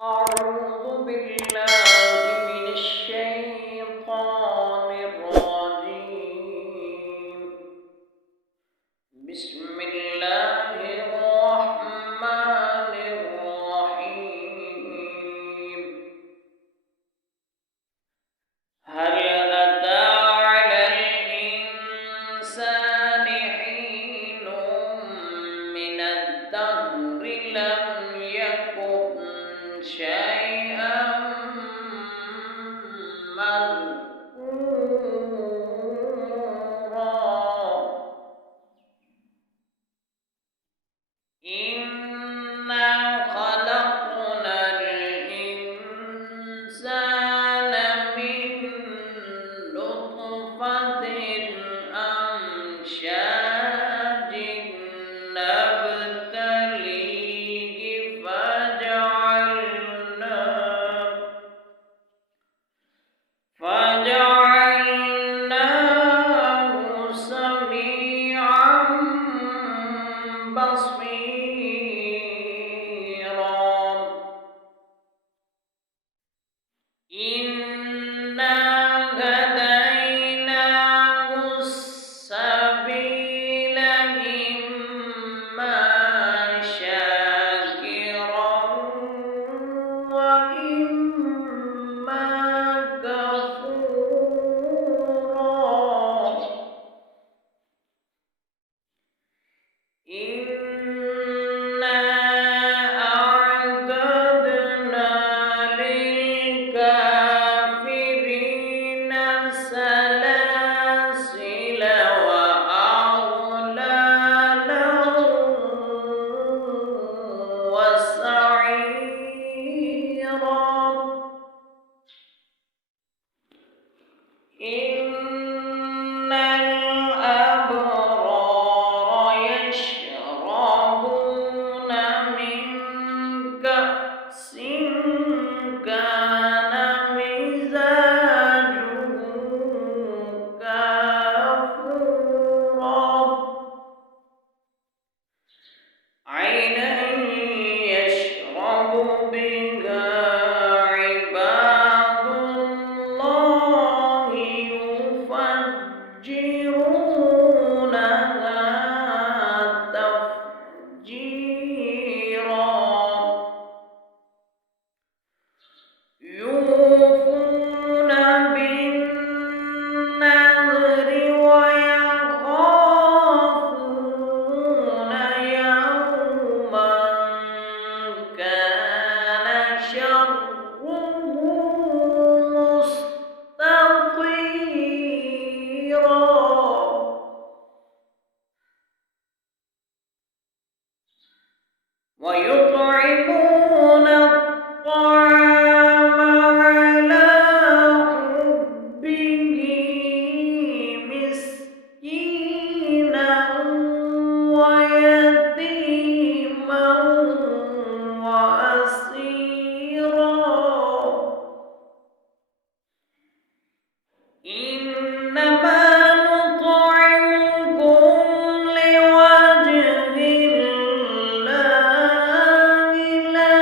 أعوذ بالله من الشيطان الرجيم. بسم الله الرحمن الرحيم. هل أتى على الإنسان حين من الدهر لم يكن شيئا مذكورا. إنا خلقنا الإنسان من نطفة أمشاج نبتليه فجعلناه سميعا بصيرا. إنا هديناه السبيل إما شاكرا وإما كفورا. إنا أعتدنا للكافرين سلاسل وأغلالا وسعيرا. إن الأبرار يشربون من كأس كان مزاجه كافورا. عينا يشرب بها عباد الله يفجرونها تفجيرا. يوفون بالنذر ويخافون يوما كان شره مستطيرا. ويطعمون الطعام على حبه مسكينا ويتيما وأسيرا. إنما نطعمكم لوجه الله لا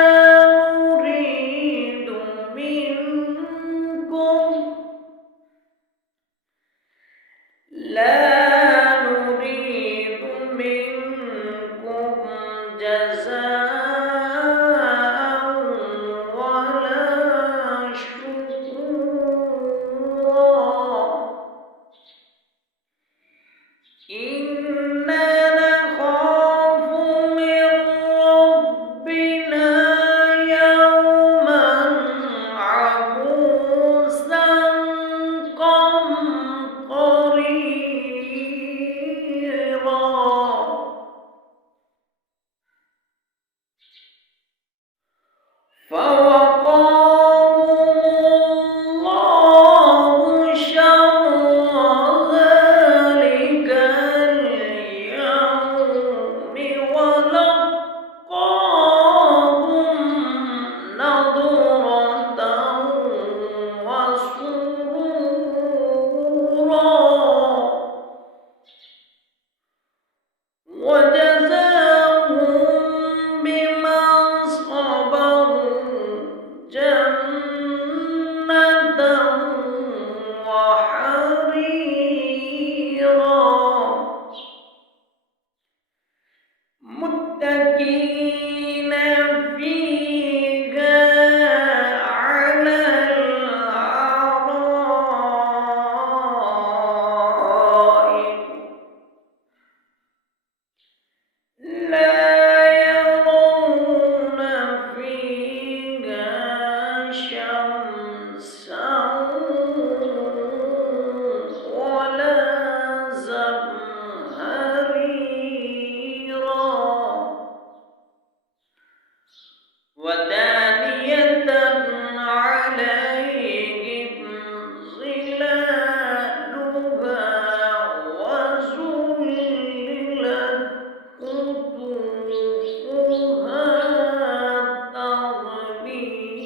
ودانية عليهم ظلالها وذللت قطوفها تظليلا.